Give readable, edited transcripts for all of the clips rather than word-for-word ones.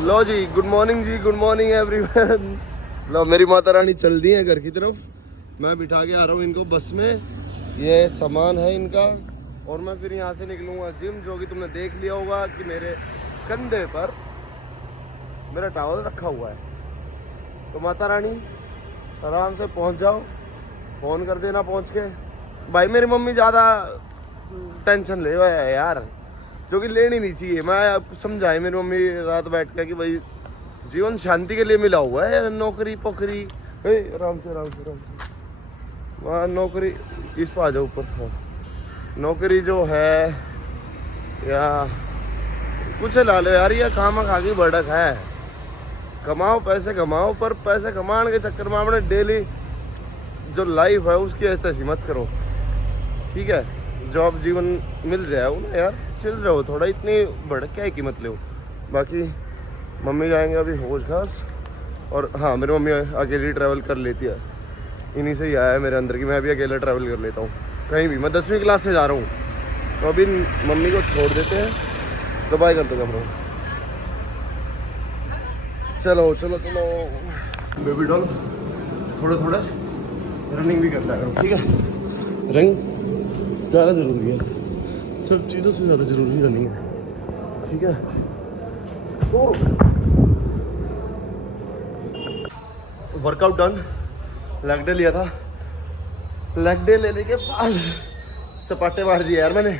लो जी, good morning everyone. लो मेरी माता रानी चल दी है घर की तरफ। मैं बिठा के आ रहा हूँ इनको बस में। ये सामान है इनका और मैं फिर यहाँ से निकलूँगा जिम, जो कि तुमने देख लिया होगा कि मेरे कंधे पर मेरा टॉवल रखा हुआ है। तो माता रानी आराम से पहुँच जाओ, फ़ोन कर देना पहुँच के। भाई मेरी मम्मी ज़्यादा टेंशन ले हुआ है यार, जो कि लेनी नहीं चाहिए। मैं समझाई मेरी मम्मी रात बैठ के कि भाई जीवन शांति के लिए मिला हुआ है, नौकरी पोकरी। आराम से आराम से आराम से वहाँ नौकरी, इस पर आ जाओ ऊपर। हाँ, नौकरी जो है या कुछ ला लो यार, ये खामा खा की बड़क है। कमाओ पैसे कमाओ, पर पैसे कमाने के चक्कर में अपने डेली जो लाइफ है उसकी ऐसी मत करो, ठीक है। जॉब जीवन मिल रहा है ना यार, चिल रहो थोड़ा, इतनी भड़क क्या है कीमत ले। बाकी मम्मी जाएंगे अभी होश घास। और हाँ, मेरी मम्मी अकेली ट्रैवल कर लेती है, इन्हीं से ही आया है मेरे अंदर की मैं भी अकेला ट्रैवल कर लेता हूँ कहीं भी। मैं 10वीं क्लास से जा रहा हूँ, तो अभी मम्मी को छोड़ देते हैं। तो बाय कर दो कैमरा। चलो चलो चलो बेबी डॉल, थोड़ा थोड़ा रनिंग भी करता है, ठीक है। रनिंग ज़्यादा ज़रूरी है, सब चीज़ों से ज़्यादा ज़रूरी रनिंग है, ठीक है। वर्कआउट डन, लेग डे लिया था। लेग डे लेने के बाद सपाटे मार दिए यार मैंने।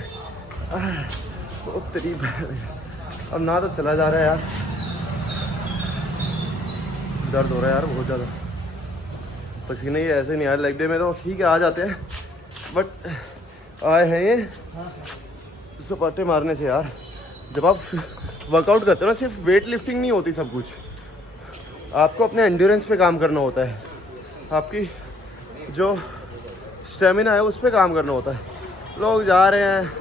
तो तेरी अब ना तो चला जा रहा है यार, दर्द हो रहा है यार बहुत ज़्यादा। पसीने ही ऐसे नहीं आए लेग डे में, तो ठीक है आ जाते हैं, बट आए हैं ये सपाटे मारने से यार। जब आप वर्कआउट करते हो ना, सिर्फ वेट लिफ्टिंग नहीं होती सब कुछ, आपको अपने एंड्योरेंस पे काम करना होता है, आपकी जो स्टेमिना है उस पे काम करना होता है। लोग जा रहे हैं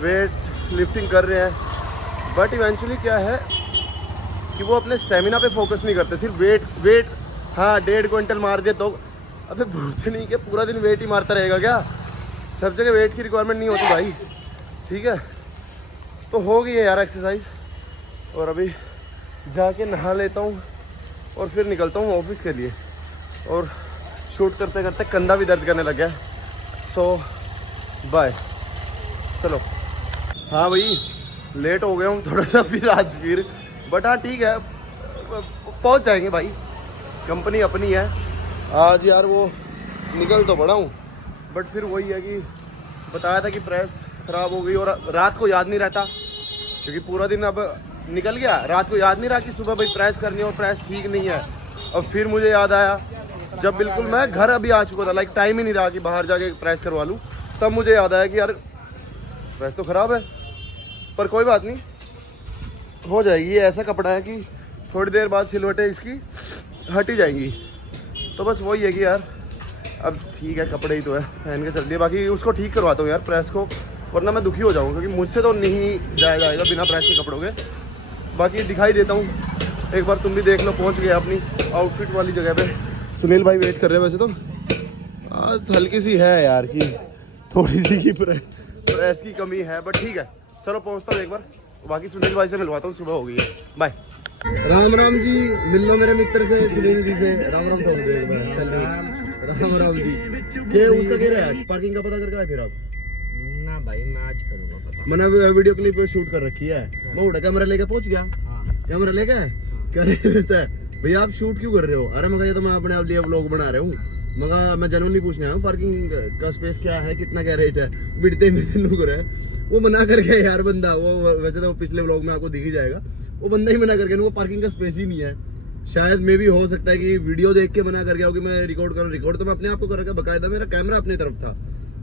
वेट लिफ्टिंग कर रहे हैं, बट इवेंचुअली क्या है कि वो अपने स्टेमिना पे फोकस नहीं करते, सिर्फ वेट। हाँ 1.5 क्विंटल मार दिया तो अबे भूलते नहीं कि पूरा दिन वेट ही मारता रहेगा क्या? सब जगह वेट की रिक्वायरमेंट नहीं होती भाई, ठीक है। तो हो गई है यार एक्सरसाइज, और अभी जाके नहा लेता हूँ और फिर निकलता हूँ ऑफिस के लिए। और शूट करते करते कंधा भी दर्द करने लग गया, सो बाय। चलो हाँ भाई लेट हो गया हूँ थोड़ा सा फिर आज फिर, बट हाँ ठीक है, पहुँच जाएंगे भाई, कंपनी अपनी है। आज यार वो निकल तो पड़ा हूँ, बट फिर वही है कि बताया था कि प्रेस ख़राब हो गई, और रात को याद नहीं रहता क्योंकि पूरा दिन अब निकल गया, रात को याद नहीं रहा कि सुबह भाई प्रेस करनी है और प्रेस ठीक नहीं है। और फिर मुझे याद आया जब बिल्कुल मैं घर अभी आ चुका था, लाइक टाइम ही नहीं रहा कि बाहर जाके प्रेस करवा लूँ, तब मुझे याद आया कि यार प्रेस तो ख़राब है, पर कोई बात नहीं, हो जाएगी। ये ऐसा कपड़ा है कि थोड़ी देर बाद सिलवटें इसकी हट ही जाएंगी। तो बस वही है कि यार अब ठीक है, कपड़े ही तो है, पहन के चल दिए। बाकी उसको ठीक करवाता हूँ यार प्रेस को, वरना मैं दुखी हो जाऊँगा क्योंकि मुझसे तो नहीं जाया जाएगा बिना प्रेस के कपड़ों के। बाकी दिखाई देता हूँ, एक बार तुम भी देख लो। पहुँच गया अपनी आउटफिट वाली जगह पे। सुनील भाई वेट कर रहे हैं। वैसे तो आज हल्की सी है यार कि थोड़ी सी की प्रेस की कमी है, बट ठीक है चलो पहुँचता हूँ एक बार। बाकी सुनील भाई से मिलवाता हूँ, सुबह हो गई है। बाय। राम राम जी, मिल लो मेरे मित्र से सुनील जी से। राम राम ठोक दो एक बार। राम राम जी। के उसका कह रहा है पार्किंग का पता करके आए फिर आप? ना भाई मैं आज करूँगा पता। मैंने वीडियो क्लिप शूट कर रखी है, मैं उड़ा कैमरा लेके पहुंच गया। कैमरा लेके क्या रहता है भैया आप शूट क्यों कर रहे हो? अरे मैं तो मैं अपने आप लिए व्लॉग बना रहा हूँ, मगर मैं जनरली पूछने आया हूँ पार्किंग का स्पेस क्या है, कितना क्या रेट है। बिड़ते में नुक रहा है वो मना करके यार बंदा, वो वैसे तो पिछले व्लॉग में आपको दिख ही जाएगा, वो बंदा ही मना करके, वो पार्किंग का स्पेस ही नहीं है। शायद मे भी हो सकता है कि वीडियो देख के मना कर गया हो कि मैं रिकॉर्ड करूँ। रिकॉर्ड तो मैं अपने आप को कर रखा, बकायदा मेरा कैमरा अपनी तरफ था।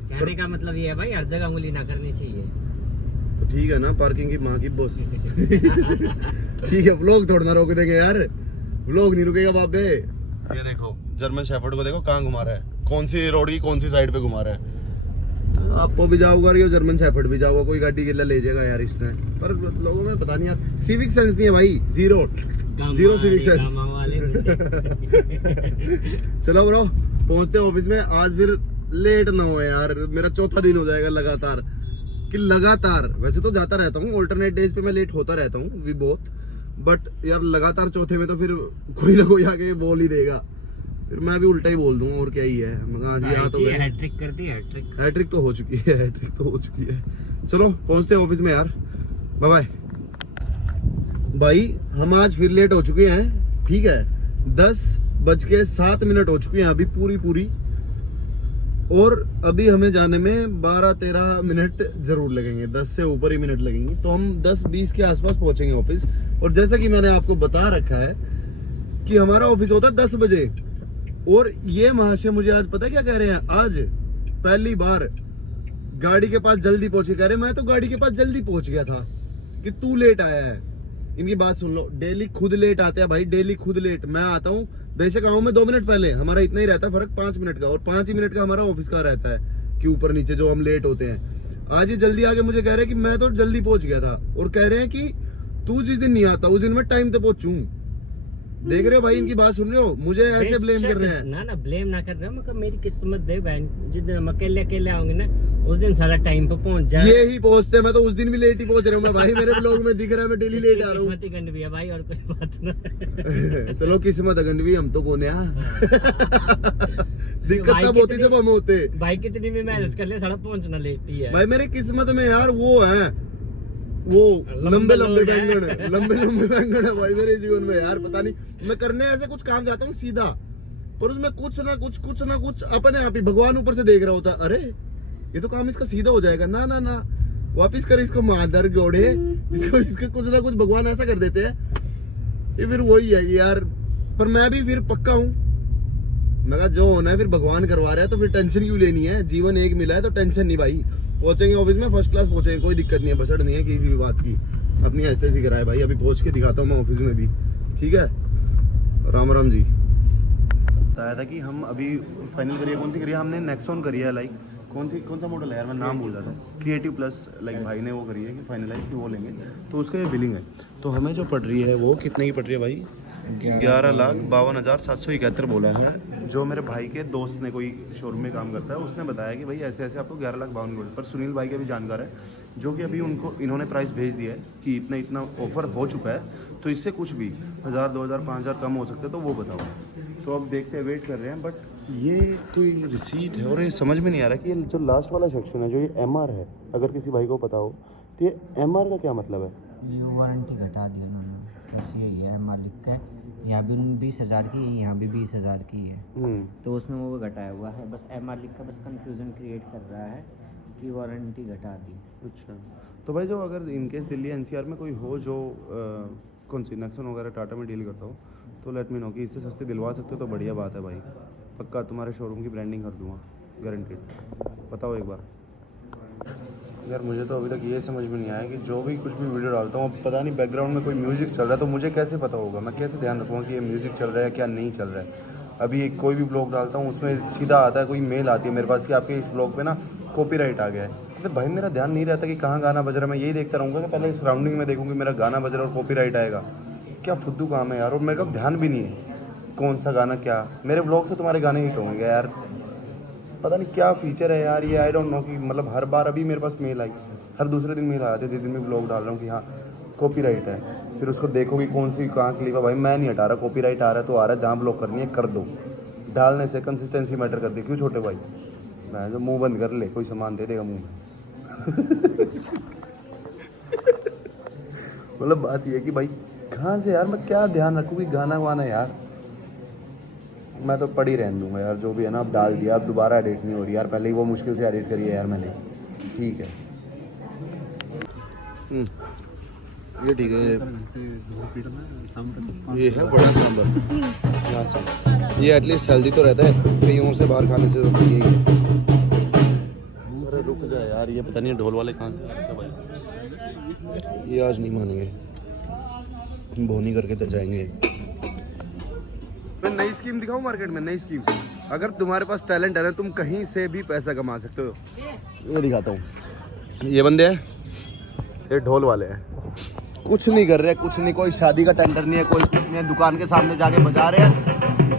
कहने का मतलब ये है भाई हर जगह उंगली ना करनी चाहिए। तो ठीक है ना, पार्किंग की माँ की बॉस। ठीक है, व्लॉग थोड़ा ना रोक देंगे यार, व्लॉग नहीं रुकेगा बाबे। ये देखो जर्मन शेफर्ड को देखो कहाँ घुमा रहा है, कौन सी रोड की कौन सी साइड पे घुमा रहा है। आपको भी जाओगा और जर्मन शेफर्ड भी जाओगा, कोई गाड़ी के लिए ले जाएगा यार इसने, पर लोगों में पता नहीं यार, सिविक सेंस नहीं है भाई, जीरो सिविक सेंस। चलो ब्रो पहुंचते ऑफिस में। आज फिर लेट ना हो यार, मेरा चौथा दिन हो जाएगा लगातार। कि लगातार, वैसे तो जाता रहता हूँ, ऑल्टरनेट डेज पे मैं लेट होता रहता हूँ, वी बोथ, बट यार लगातार चौथे में तो फिर कोई ना कोई आके बोल ही देगा, फिर मैं भी उल्टा ही बोल दूंगा और क्या ही है। मगर हाँ जी, यहाँ तो हैट्रिक कर दी, हैट्रिक तो हो चुकी है, हैट्रिक तो हो चुकी है। चलो पहुंचते हैं ऑफिस में यार, बाय बाय। भाई हम आज फिर लेट हो चुके हैं, ठीक है, 10:07 हो चुके हैं अभी पूरी, और अभी हमें जाने में 12-13 मिनट जरूर लगेंगे, 10 से ऊपर ही मिनट लगेंगे, तो हम 10-20 के आसपास पहुंचेंगे ऑफिस। और जैसा कि मैंने आपको बता रखा है कि हमारा ऑफिस होता है 10 बजे, और ये महाशय मुझे आज पता है क्या कह रहे हैं, आज पहली बार गाड़ी के पास जल्दी पहुंचे, कह रहे मैं तो गाड़ी के पास जल्दी पहुंच गया था कि तू लेट आया है। इनकी बात सुन लो, डेली खुद लेट आते हैं भाई, डेली खुद लेट। मैं आता हूँ, बेशक आऊँ मैं 2 मिनट पहले, हमारा इतना ही रहता है फर्क 5 मिनट का, और 5 ही मिनट का हमारा ऑफिस का रहता है कि ऊपर नीचे जो हम लेट होते हैं। आज ये जल्दी आके मुझे कह रहे हैं कि मैं तो जल्दी पहुंच गया था, और कह रहे हैं कि तू जिस दिन नहीं आता उस दिन मैं टाइम पे पहुंचूं। देख रहे हो भाई, इनकी बात सुन रहे हो, मुझे ऐसे ब्लेम कर रहे हैं। ना ब्लेम ना कर रहे हो, मतलब मेरी किस्मत दे बहन, जिस दिन हम अकेले आऊंगे ना उस दिन सारा टाइम पे पहुंच जाए। ये ही पहुंचते, मैं तो उस दिन भी लेट ही पहुंच रहा हूँ मैं भाई, मेरे ब्लॉग में दिख रहा है मैं डेली लेट आ रहा हूँ। किस्मत गंड भी है भाई, और कोई बात ना। चलो किस्मत अगन भी, हम तो कौन है। दिक्कत तब होती जब हम होते। भाई कितनी भी मेहनत कर ले, सारा पहुंचना लेट ही है भाई। मेरे किस्मत में यार वो है, वो लंबे बैंगन है भाई मेरे जीवन में यार। पता नहीं मैं करने ऐसे कुछ काम जाता हूँ सीधा, पर उसमें कुछ ना कुछ अपने आप ही भगवान ऊपर से देख रहा होता, अरे ये तो काम इसका सीधा हो जाएगा, ना वापिस कर इसको, मादर गोड़े, इसका कुछ ना कुछ भगवान ऐसा कर देते हैं। ये फिर वही है यार, पर मैं भी फिर पक्का हूँ, मैं कहा जो होना है फिर भगवान करवा रहा है, तो फिर टेंशन क्यों लेनी है, जीवन एक मिला है तो टेंशन नहीं भाई। पहुंचेंगे ऑफिस में फर्स्ट क्लास पहुंचेंगे, कोई दिक्कत नहीं है, बसड़ नहीं है किसी भी बात की, अपनी हंसते सी कराए भाई। अभी पहुंच के दिखाता हूँ मैं ऑफिस में भी, ठीक है। राम राम जी। बताया था कि हम अभी फाइनल करिए, कौन सी करिए हमने, नेक्सॉन करी है, लाइक कौन सा मॉडल है यार, मैं नाम भूल रहा था, क्रिएटिव प्लस, लाइक भाई ने वो करी है कि फाइनलाइज की वो लेंगे, तो उसका ये बिलिंग है। तो हमें जो पड़ रही है वो कितने की पड़ रही है भाई, 11,52,771 बोला है। जो मेरे भाई के दोस्त ने, कोई शोरूम में काम करता है, उसने बताया कि भाई ऐसे ऐसे आपको 11,52,000 बोले, पर सुनील भाई के भी जानकार है, जो कि अभी इन्होंने प्राइस भेज दिया है कि इतना ऑफर हो चुका है, तो इससे कुछ भी 1,000, 2,000, 5,000 कम हो सकते हैं, तो वो बताओ। तो अब देखते हैं, वेट कर रहे हैं, बट ये कोई रिसीट है और ये समझ में नहीं आ रहा कि ये जो लास्ट वाला सेक्शन है, जो ये MR है, अगर किसी भाई को पता हो तो ये MR का क्या मतलब है। ये वारंटी घटा दी उन्होंने, बस यही है, MR लिखा है, यहाँ भी 20,000 की है, यहाँ भी 20,000 की है, तो उसमें वो घटाया हुआ है, बस MR लिखा, बस कंफ्यूजन क्रिएट कर रहा है कि वारंटी घटा दी। अच्छा, तो भाई जो अगर इनकेस दिल्ली NCR में कोई हो जो कौन सी नेक्सॉन वगैरह टाटा में डील करता हो, तो लेट मी नो कि इससे सस्ती दिलवा सकते हो तो बढ़िया बात है भाई, पक्का तुम्हारे शोरूम की ब्रांडिंग कर दूंगा, गारंटेड। बताओ एक बार यार। मुझे तो अभी तक ये समझ में नहीं आया कि जो भी कुछ भी वीडियो डालता हूँ, पता नहीं बैकग्राउंड में कोई म्यूज़िक चल रहा है, तो मुझे कैसे पता होगा, मैं कैसे ध्यान रखूँगा कि ये म्यूज़िक चल रहा है क्या नहीं चल रहा है। अभी कोई भी ब्लॉग डालता हूँ उसमें सीधा आता है, कोई मेल आती है मेरे पास कि आपके इस ब्लॉग पे ना कॉपीराइट आ गया है। तो भाई मेरा ध्यान नहीं रहता कि कहाँ गाना बज रहा है, मैं यही देखता रहूँगा कि पहले सराउंडिंग में देखूँगी मेरा गाना बज रहा है और कॉपीराइट आएगा, क्या फुद्दू काम है यार। और मेरे को ध्यान भी नहीं है कौन सा गाना क्या, मेरे ब्लॉग से तुम्हारे गाने हिट होंगे यार, पता नहीं क्या फीचर है यार ये, आई डोंट नो। कि मतलब हर बार अभी मेरे पास मेल आई, हर दूसरे दिन मेल आते जिस दिन मैं ब्लॉग डाल रहा हूँ कि हाँ कॉपीराइट है, फिर उसको देखोगे कौन सी कहाँ क्लिप है। भाई मैं नहीं हटा रहा, कॉपीराइट आ रहा है तो आ रहा है, जहाँ ब्लॉक करनी है कर दो, डालने से कंसिस्टेंसी मैटर करती है। क्यों छोटे भाई, मैं जो मुंह बंद कर ले, कोई सामान दे देगा मुंह में। मतलब बात ये है कि भाई कहाँ से यार मैं क्या ध्यान रखूँ कि गाना वाना यार, मैं तो पढ़ ही रहने दूंगा यार, जो भी है ना अब डाल दिया, अब दोबारा एडिट नहीं हो रही यार, पहले ही वो मुश्किल से एडिट करी है यार मैंने, ठीक है। ये ठीक है, ये है बड़ा सांभर यहाँ से, ये एटलीस्ट हेल्दी तो रहता है, कहीं से बाहर खाने से तो यही है। अरे रुक जाए यार, ये पता नहीं ढोल वाले कहाँ से आते हैं भाई, ये आज नहीं मानेंगे, बोनी करके तो जाएंगे। मैं नई स्कीम दिखाऊं मार्केट में, नई स्कीम, अगर तुम्हारे पास टैलेंट है ना, तुम कहीं से भी पैसा कमा सकते हो। ये दिखाता हूँ, ये बंदे हैं, ये ढोल वाले हैं, कुछ नहीं कर रहे, कुछ नहीं, कोई शादी का टेंडर नहीं है, कोई कुछ नहीं है, दुकान के सामने जाके बजा रहे हैं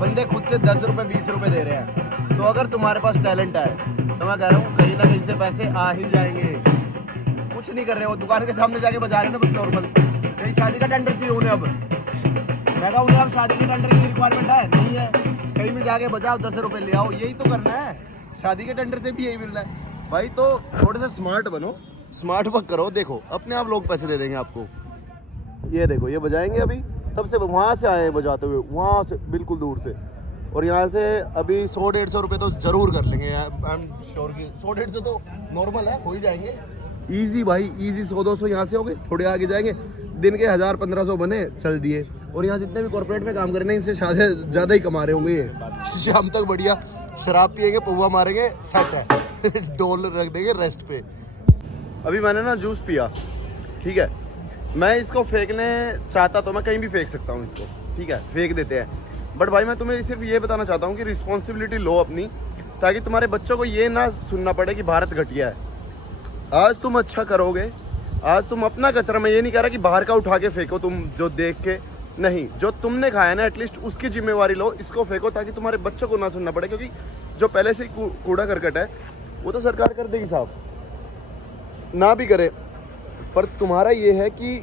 बंदे, खुद से 10 रुपये 20 रुपये दे रहे हैं। तो अगर तुम्हारे पास टैलेंट है तो मैं कह रहा हूँ कहीं ना कहीं से पैसे आ ही जाएंगे, कुछ नहीं कर रहे, वो दुकान के सामने जाके बजा रहे हैं ना बस नॉर्मल। कहीं शादी का टेंडर चाहिए उन्हें अब, मैं कहा उन्हें अब शादी के टेंडर की रिक्वायरमेंट है नहीं है, कहीं भी जाके बजाओ 10 रुपये ले आओ, यही तो करना है। शादी के टेंडर से भी यही मिल रहा है भाई। तो थोड़े से स्मार्ट बनो, स्मार्ट वर्क करो, देखो अपने आप लोग पैसे दे देंगे आपको। ये देखो ये बजाएंगे अभी, तब से वहाँ से आए हैं बजाते हुए, वहाँ से बिल्कुल दूर से, और यहाँ से अभी 100-150 रुपये तो ज़रूर कर लेंगे। आई एम श्योर कि 100-150 तो नॉर्मल है, हो ही जाएंगे इजी भाई, इजी। 100-200 यहाँ से हो गए, थोड़े आगे जाएंगे, दिन के 1000-1500 बने, चल दिए। और यहाँ जितने भी कॉर्पोरेट में काम कर रहे हैं इनसे ज़्यादा ही कमा रहे होंगे ये। शाम तक बढ़िया शराब पियेंगे, पौवा मारेंगे, सेट है। डोल रख देंगे रेस्ट पे। अभी मैंने ना जूस पिया, ठीक है, मैं इसको फेंकने चाहता तो मैं कहीं भी फेंक सकता हूँ इसको, ठीक है, फेंक देते हैं। बट भाई मैं तुम्हें सिर्फ ये बताना चाहता हूँ कि रिस्पॉन्सिबिलिटी लो अपनी, ताकि तुम्हारे बच्चों को ये ना सुनना पड़े कि भारत घटिया है। आज तुम अच्छा करोगे, आज तुम अपना कचरा, मैं ये नहीं कह रहा कि बाहर का उठा के फेंको तुम, जो देख के नहीं, जो तुमने खाया ना एटलीस्ट उसकी जिम्मेवारी लो, इसको फेंको ताकि तुम्हारे बच्चों को ना सुनना पड़े। क्योंकि जो पहले से कूड़ा करकट है वो तो सरकार कर देगी साफ, ना भी करे, पर तुम्हारा ये है कि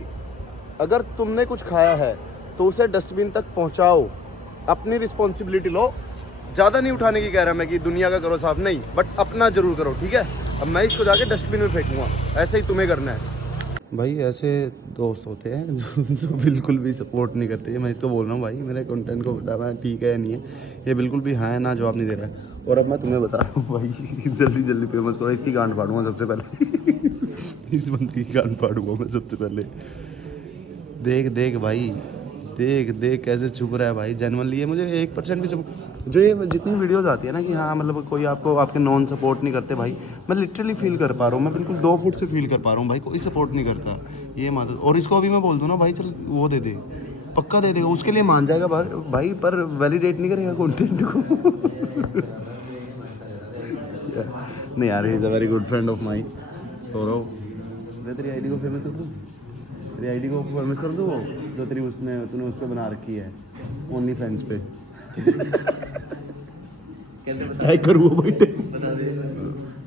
अगर तुमने कुछ खाया है तो उसे डस्टबिन तक पहुंचाओ, अपनी रिस्पॉन्सिबिलिटी लो। ज़्यादा नहीं उठाने की कह रहा मैं कि दुनिया का करो साफ, नहीं, बट अपना ज़रूर करो, ठीक है। अब मैं इसको जाके डस्टबिन में फेंकूँगा, ऐसे ही तुम्हें करना है। भाई ऐसे दोस्त होते हैं जो बिल्कुल भी सपोर्ट नहीं करते। मैं इसको बोल रहा हूँ भाई मेरे कंटेंट को बता रहा है ठीक है या नहीं है, ये बिल्कुल भी हाँ है ना जवाब नहीं दे रहा है। और अब मैं तुम्हें बता रहा हूँ भाई, जल्दी जल्दी फेमस करो, इसकी गांड फाड़ूंगा सबसे पहले। इस बंदी की गांड फाड़ूंगा मैं सबसे पहले। देख देख भाई, देख देख कैसे छुप रहा है भाई, जेन्युइनली। ये मुझे 1% भी जो ये जितनी वीडियोस आती है ना कि हाँ मतलब कोई आपको आपके नॉन सपोर्ट नहीं करते, भाई मैं लिटरली फील कर पा रहा हूँ, मैं बिल्कुल 2 फुट से फील कर पा रहा हूँ भाई, कोई सपोर्ट नहीं करता ये माता। और इसको अभी मैं बोल दूँ ना भाई चल वो दे दे, पक्का दे देगा, उसके लिए मान जाएगा भाई, पर वैलिडेट नहीं करेगा कंटेंट को। नहीं यार, he is a very good friend of mine. Sourav, दे तेरी आईडी को फेमस कर दूँ, तेरी आईडी को फेमस कर दो, जो तेरी तूने उस पर बना रखी है ओनली फैंस पे। टैग करूँ भाई,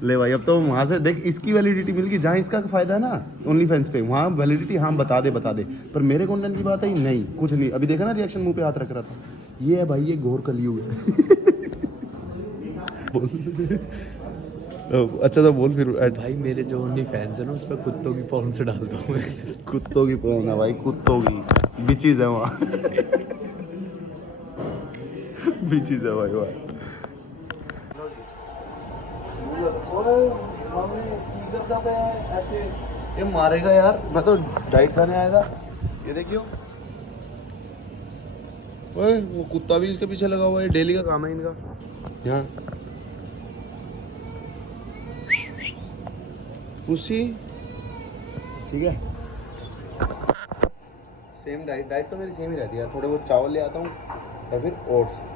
ले भाई। अब तो वहाँ से देख, इसकी वैलिडिटी मिल गई, जहाँ इसका फायदा है ना ओनली फैंस पे, वहाँ वैलिडिटी हाँ बता दे। पर मेरे कंटेंट की बात है नहीं, कुछ नहीं। अभी देखा ना रिएक्शन, मुंह पे हाथ रख रहा था। ये है भाई, ये घोर कलयुग है। अच्छा तो बोल फिर। भाई मेरे जो ओनली फैंस है ना उस पर कुत्तों की पॉर्न से डाल दूँ मैं। कुत्तों की पॉर्न है भाई, कुत्तों की बिचीज है वहाँ। बिचीज है भाई वहाँ। ये मारेगा यार, मैं तो डाइट खाने आया था। ये देखियो, ओए वो कुत्ता भी इसके पीछे लगा हुआ है, डेली का काम है इनका। यहाँ पुसी, ठीक है, सेम डाइट तो मेरी सेम ही रहती है यार। थोड़े बहुत चावल ले आता हूँ या फिर ओट्स।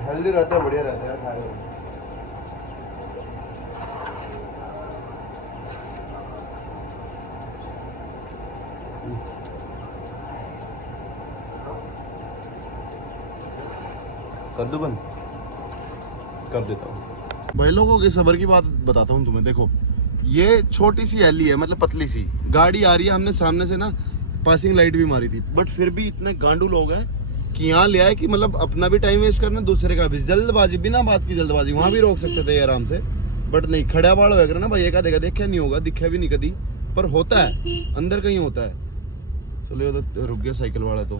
हेल्दी रहता है, बढ़िया रहता है खाने में। कर दो बंद, कर देता हूँ भाई। लोगों के सबर की बात बताता हूँ तुम्हें। देखो ये छोटी सी एली है, मतलब पतली सी गाड़ी आ रही है, हमने सामने से ना पासिंग लाइट भी मारी थी, बट फिर भी इतने गांडू लोग हैं कि यहाँ ले आए कि मतलब अपना भी टाइम वेस्ट करना, दूसरे का भी। जल्दबाजी, बिना बात की जल्दबाजी। वहाँ भी रोक सकते थे आराम से, बट नहीं, खड़ा बाड़ होगा ना भाई। एक आधे का देखा नहीं होगा, दिखा भी नहीं कभी, पर होता है अंदर कहीं होता है। चलो ये तो रुक गया साइकिल वाला तो।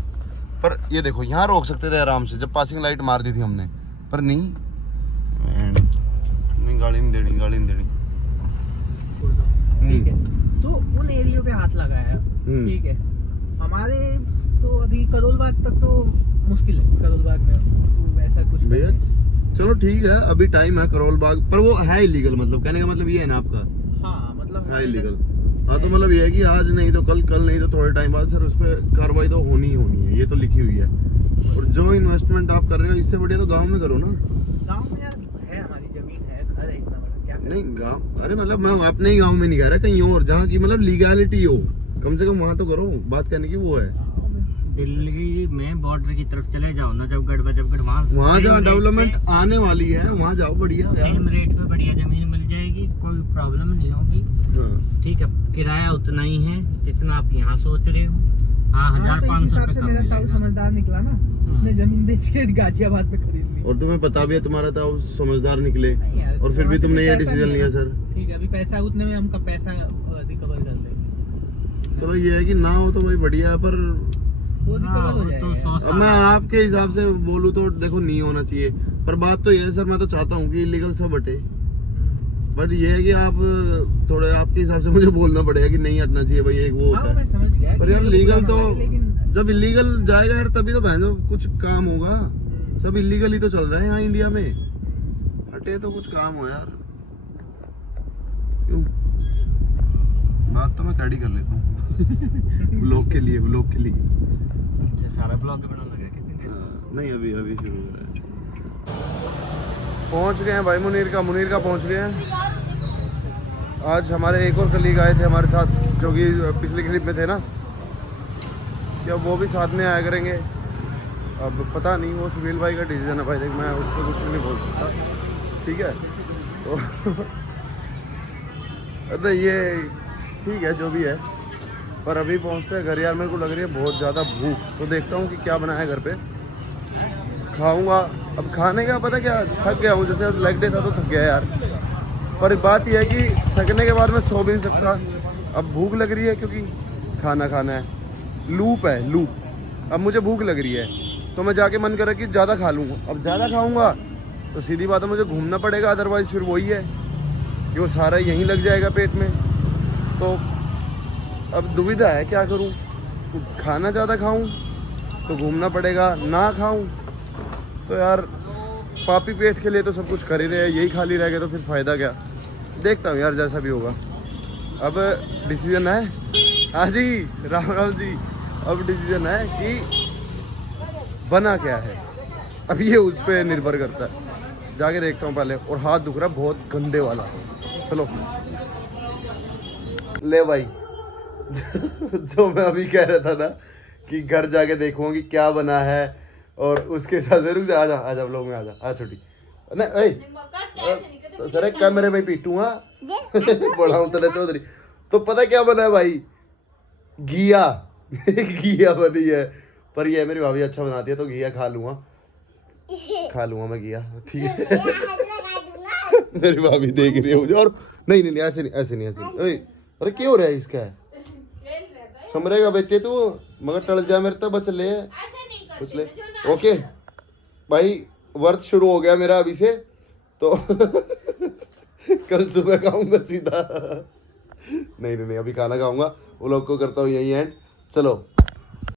पर ये देखो यहाँ रोक सकते थे आराम से जब पासिंग लाइट मार दी थी हमने, पर नहीं, गाड़ी नहीं देनी, गाड़ी नहीं देनी। ठीक है, तो उन एरियो पे हाथ लगाया, ठीक है। हमारे तो अभी करोलबाग तक तो मुश्किल है, करोलबाग में तो ऐसा कुछ भैया। चलो ठीक है, अभी टाइम है करोलबाग, पर वो है इलीगल, मतलब कहने का मतलब ये है ना आपका। हाँ मतलब है इलीगल। हाँ तो मतलब ये है कि आज नहीं तो कल, कल नहीं तो थोड़े टाइम बाद सर उस पर कार्रवाई तो होनी ही होनी है, ये तो लिखी हुई है। और जो इन्वेस्टमेंट आप कर रहे हो इससे बढ़िया तो गाँव में करो ना। गाँव में यार है, हमारी जमीन है, घर है, इतना बड़ा क्या नहीं गाँव, अरे मतलब मैं अपने ही गाँव में नहीं कह रहा, कहीं और जहाँ की मतलब लीगैलिटी हो, कम से कम वहाँ तो करो। बात कहने की वो है, दिल्ली में बॉर्डर की तरफ चले जाओ ना, जब बजबगढ़ वहाँ जहाँ डेवलपमेंट आने वाली है वहाँ जाओ, बढ़िया यार। सेम रेट पे बढ़िया जमीन मिल जाएगी, कोई प्रॉब्लम नहीं होगी। हाँ। ठीक है, किराया उतना ही है जितना आप यहाँ सोच रहे हो। हाँ, 1500 रुपये मेरा ताऊ समझदार निकला ना, उसने जमीन बेच के गाजियाबाद में खरीद ली। और तुम्हें पता भी है तुम्हारा ताऊ समझदार निकले, नहीं यार, और फिर भी वहाँ से तुमने ये पैसा डिसीजन नहीं लिया है। सर। ठीक है, अभी पैसा उतने में हमका पैसा रिकवर कर लेंगे। चलो ये है कि ना हो तो भाई बढ़िया है, पर वो रिकवर हो जाएगा। तो 100 अब मैं आपके हिसाब से बोलूँ तो देखो नहीं होना चाहिए, पर बात तो ये है सर, मैं तो चाहता हूँ कि इलीगल सब हटे, बट ये है कि आप थोड़े आपके हिसाब से मुझे बोलना पड़ेगा कि नहीं हटना चाहिए भाई, एक वो होता हाँ, मैं है। समझ गया पर कि यार मेरे को लीगल बुरा ना तो लगे, लेकिन जब इलीगल जाएगा यार तभी तो बहनों कुछ काम होगा। सब इलीगल ही तो चल रहा है यहाँ इंडिया में, हटे तो कुछ काम हो यार। क्यों? बात तो मैं कैडी कर लेता हूँ ब्लॉग के लिए, ब्लॉग के लिए। अच्छा, सारा ब्लॉग बना लगा कितनी देर? नहीं, अभी अभी शुरू हो रहा है। पहुँच गए हैं भाई मुनीर का पहुँच गए हैं। आज हमारे एक और कलीग आए थे हमारे साथ, जो कि पिछली क्लिप में थे ना, क्या वो भी साथ में आया करेंगे। अब पता नहीं, वो सुनील भाई का डिसीजन है भाई, देख मैं उस पर कुछ नहीं बोल सकता, ठीक है। तो अरे ये ठीक है जो भी है, पर अभी पहुंचते हैं घर यार। मेरे को लग रही है बहुत ज़्यादा भूख, तो देखता हूँ कि क्या बना है घर पे, खाऊंगा। अब खाने का पता क्या, थक गया हूँ, जैसे लेग डे था तो थक गया यार। पर बात यह है कि थकने के बाद मैं सो भी नहीं सकता, अब भूख लग रही है क्योंकि खाना है, लूप है लूप। अब मुझे भूख लग रही है तो मैं जाके मन करे कि ज़्यादा खा लूँगा। अब ज़्यादा खाऊंगा तो सीधी बात है मुझे घूमना पड़ेगा, अदरवाइज़ फिर वही है कि वो सारा यहीं लग जाएगा पेट में। तो अब दुविधा है क्या करूँ, खाना ज़्यादा खाऊँ तो घूमना पड़ेगा, ना खाऊँ तो यार पापी पेट के लिए तो सब कुछ कर ही रहे हैं, यही खाली रह गए तो फिर फ़ायदा क्या। देखता हूँ यार जैसा भी होगा। अब डिसीजन है, हाँ जी राम राम जी, अब डिसीजन है कि बना क्या है, अब ये उस पर निर्भर करता है। जाके देखता हूँ पहले, और हाथ दुख रहा बहुत गंदे वाला। चलो ले भाई जो मैं अभी कह रहा था ना कि घर जाके देखूंगा कि क्या बना है, और उसके हिसाब से रुक जा, आजा व्लॉग में आ छोटी नहीं सर कैमरे में पीटूंगा बड़ा हूँ तेरे चौधरी। तो पता क्या बना है भाई, घिया घिया बनी है, पर ये मेरी भाभी अच्छा बनाती है तो घिया खा लूंगा मैं घिया, ठीक है। मेरी भाभी देख रही है मुझे, और नहीं ऐसे नहीं ओए, अरे क्या हो रहा है इसका, समझेगा बेटे तू, मगर टल जा मेरे तो बच ले ओके भाई। वर्त शुरू हो गया मेरा अभी से, तो कल सुबह खाऊंगा सीधा। नहीं अभी खाना खाऊंगा, वो लोग को करता हूँ यही एंड। चलो